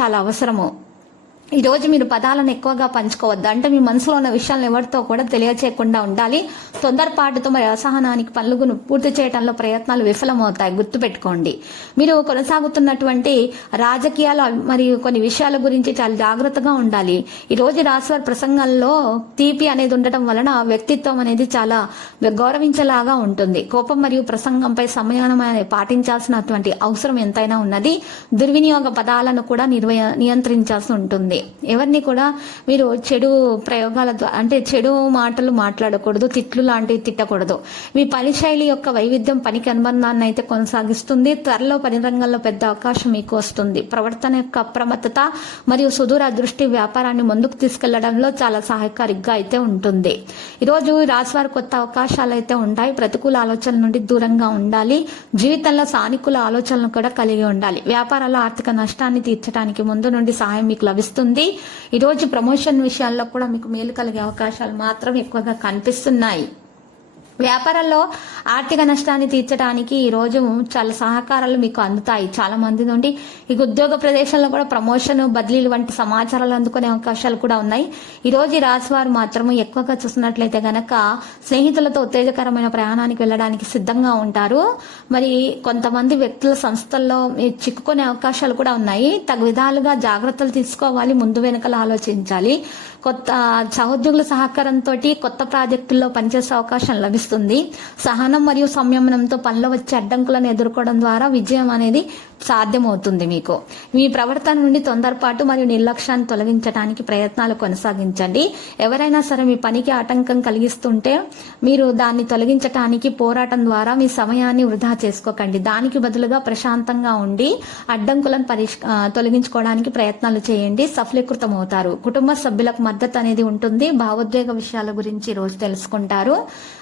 చాలా అవసరము. ఈరోజు మీరు పదాలను ఎక్కువగా పంచుకోవద్దు. అంటే మీ మనసులో ఉన్న విషయాలను ఎవరితో కూడా తెలియచేయకుండా ఉండాలి. తొందరపాటుతో మరి అసహనానికి పనులను పూర్తి చేయడంలో ప్రయత్నాలు విఫలమవుతాయి. గుర్తుపెట్టుకోండి. మీరు కొనసాగుతున్నటువంటి రాజకీయాలు మరియు కొన్ని విషయాల గురించి చాలా జాగ్రత్తగా ఉండాలి. ఈ రోజు రాశివారి ప్రసంగంలో తీపి అనేది ఉండటం వలన వ్యక్తిత్వం అనేది చాలా గౌరవించేలాగా ఉంటుంది. కోపం మరియు ప్రసంగంపై సమయానం పాటించాల్సినటువంటి అవసరం ఎంతైనా ఉన్నది. దుర్వినియోగ పదాలను కూడా నిర్వయ నియంత్రించాల్సి ఉంటుంది. ఎవరిని కూడా మీరు చెడు ప్రయోగాల ద్వారా అంటే చెడు మాటలు మాట్లాడకూడదు తిట్లు లాంటివి తిట్టకూడదు. మీ పని శైలి యొక్క వైవిధ్యం పనికి అనుబంధాన్ని అయితే కొనసాగిస్తుంది. త్వరలో పని రంగంలో పెద్ద అవకాశం మీకు వస్తుంది. ప్రవర్తన యొక్క అప్రమత్తత మరియు సుదూర దృష్టి వ్యాపారాన్ని ముందుకు తీసుకెళ్ళడంలో చాలా సహాయకారిగా అయితే ఉంటుంది. ఈరోజు రాశివారి కొత్త అవకాశాలు అయితే ఉంటాయి. ప్రతికూల ఆలోచనల నుండి దూరంగా ఉండాలి. జీవితంలో సానుకూల ఆలోచనలు కూడా కలిగి ఉండాలి. వ్యాపారాల్లో ఆర్థిక నష్టాన్ని తీర్చడానికి ముందు నుండి సహాయం మీకు లభిస్తుంది ఈరోజు ప్రమోషన్ విషయాల్లో కూడా మీకు మేలు కలిగే అవకాశాలు మాత్రం ఎక్కువగా కనిపిస్తున్నాయి. వ్యాపారంలో ఆర్థిక నష్టాన్ని తీర్చడానికి ఈ రోజు చాలా సహకారాలు మీకు అందుతాయి. చాలా మంది నుండి ఇక ఉద్యోగ ప్రదేశంలో కూడా ప్రమోషన్ బదిలీలు వంటి సమాచారాలు అందుకునే అవకాశాలు కూడా ఉన్నాయి. ఈ రోజు ఈ రాశి మాత్రము ఎక్కువగా చూసినట్లయితే గనక స్నేహితులతో ఉత్తేజకరమైన ప్రయాణానికి వెళ్ళడానికి సిద్ధంగా ఉంటారు. మరి కొంతమంది వ్యక్తుల సంస్థల్లో చిక్కుకునే అవకాశాలు కూడా ఉన్నాయి. తగు విధాలుగా జాగ్రత్తలు తీసుకోవాలి ముందు వెనకలు ఆలోచించాలి. కొత్త సహోద్యోగుల సహకారంతో కొత్త ప్రాజెక్టుల్లో పనిచేసే అవకాశం లభిస్తుంది. సహనం మరియు సంయమనంతో పనిలో వచ్చే అడ్డంకులను ఎదుర్కోవడం ద్వారా విజయం అనేది సాధ్యమవుతుంది మీకు. మీ ప్రవర్తన నుండి తొందరపాటు మరియు నిర్లక్ష్యాన్ని తొలగించడానికి ప్రయత్నాలు కొనసాగించండి. ఎవరైనా సరే మీ పనికి ఆటంకం కలిగిస్తుంటే మీరు దాన్ని తొలగించడానికి పోరాటం ద్వారా మీ సమయాన్ని వృధా చేసుకోకండి. దానికి బదులుగా ప్రశాంతంగా ఉండి అడ్డంకులను పరిష్ తొలగించుకోవడానికి ప్రయత్నాలు చేయండి. సఫలీకృతం అవుతారు కుటుంబ సభ్యులకు మద్దతు అనేది ఉంటుంది. భావోద్వేగ విషయాల గురించి రోజు తెలుసుకుంటారు.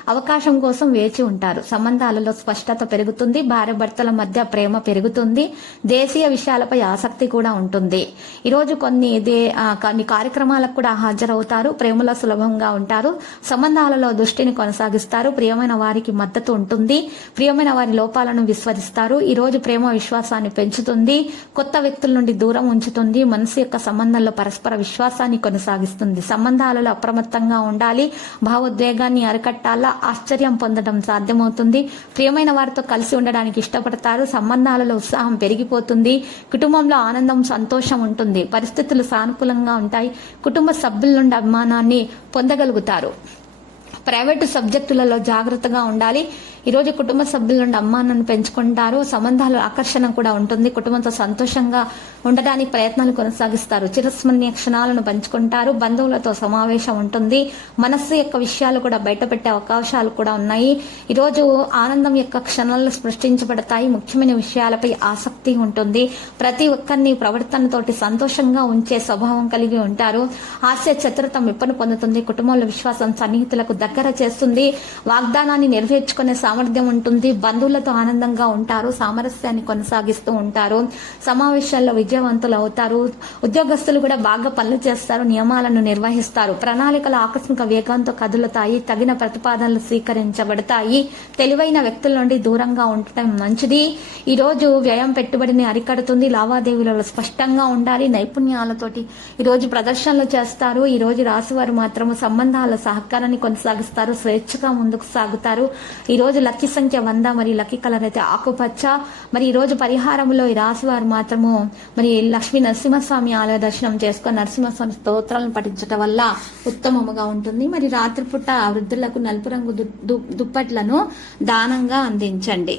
అవకాశం కోసం వేచి ఉంటారు. సంబంధాలలో స్పష్టత పెరుగుతుంది. భార్య భర్తల మధ్య ప్రేమ పెరుగుతుంది. దేశీయ విషయాలపై ఆసక్తి కూడా ఉంటుంది. ఈరోజు కొన్ని దే కొన్ని కార్యక్రమాలకు కూడా హాజరవుతారు. ప్రేమలో సులభంగా ఉంటారు. సంబంధాలలో దృష్టిని కొనసాగిస్తారు. ప్రియమైన వారికి మద్దతు ఉంటుంది. ప్రియమైన వారి లోపాలను విస్మరిస్తారు. ఈరోజు ప్రేమ విశ్వాసాన్ని పెంచుతుంది. కొత్త వ్యక్తుల నుండి దూరం ఉంచుతుంది. మనసు యొక్క సంబంధంలో పరస్పర విశ్వాసాన్ని కొనసాగిస్తుంది సంబంధాలలో అప్రమత్తంగా ఉండాలి. భావోద్వేగాన్ని అరికట్టాలా? ఆశ్చర్యం పొందడం సాధ్యమవుతుంది. ప్రియమైన వారితో కలిసి ఉండడానికి ఇష్టపడతారు. సంబంధాలలో ఉత్సాహం పెరిగిపోతుంది. కుటుంబంలో ఆనందం సంతోషం ఉంటుంది. పరిస్థితులు సానుకూలంగా ఉంటాయి. కుటుంబ సభ్యుల నుండి అభిమానాన్ని పొందగలుగుతారు. ప్రైవేటు సబ్జెక్టులలో జాగ్రత్తగా ఉండాలి. ఈరోజు కుటుంబ సభ్యుల నుండి అమ్మానాన్ని పెంచుకుంటారు. సంబంధాలు ఆకర్షణ కూడా ఉంటుంది. కుటుంబంతో సంతోషంగా ఉండడానికి ప్రయత్నాలు కొనసాగిస్తారు. చిరస్మరణీయ క్షణాలను పంచుకుంటారు. బంధువులతో సమావేశం ఉంటుంది. మనస్సు యొక్క విషయాలు కూడా బయటపెట్టే అవకాశాలు కూడా ఉన్నాయి. ఈరోజు ఆనందం యొక్క క్షణాలు సృష్టించబడతాయి. ముఖ్యమైన విషయాలపై ఆసక్తి ఉంటుంది. ప్రతి ఒక్కరిని ప్రవర్తనతోటి సంతోషంగా ఉంచే స్వభావం కలిగి ఉంటారు. హాస్య చతురత విప్పను పొందుతుంది. కుటుంబంలో విశ్వాసం సన్నిహితులకు దగ్గర చేస్తుంది. వాగ్దానాన్ని నెరవేర్చుకునే సామర్థ్యం ఉంటుంది బంధువులతో ఆనందంగా ఉంటారు సామరస్యాన్ని కొనసాగిస్తూ ఉంటారు సమావేశాల్లో విజయవంతులు అవుతారు ఉద్యోగస్తులు కూడా బాగా పనులు చేస్తారు నియమాలను నిర్వహిస్తారు ప్రణాళికలు ఆకస్మిక వేగంతో కదులుతాయి తగిన ప్రతిపాదనలు స్వీకరించబడతాయి తెలివైన వ్యక్తుల నుండి దూరంగా ఉండటం మంచిది. ఈ రోజు వ్యయం పెట్టుబడిని అరికడుతుంది లావాదేవీలలో స్పష్టంగా ఉండాలి నైపుణ్యాలతోటి ఈ రోజు ప్రదర్శనలు చేస్తారు ఈ రోజు రాశివారు మాత్రము సంబంధాల సహకారాన్ని కొనసాగిస్తారు స్వేచ్ఛగా ముందుకు సాగుతారు ఈ రోజు లక్కీ సంఖ్య వంద మరి లక్కీ కలర్ అయితే ఆకుపచ్చ. మరి ఈ రోజు పరిహారంలో ఈ రాశివారు మాత్రము మరి లక్ష్మీ నరసింహస్వామి ఆలయ దర్శనం చేసుకొని నరసింహస్వామి స్తోత్రాలను పఠించడం వల్ల ఉత్తమముగా ఉంటుంది. మరి రాత్రిపూట వృద్ధులకు నలుపు రంగు దు- దు- దుప్పట్లను దానంగా అందించండి.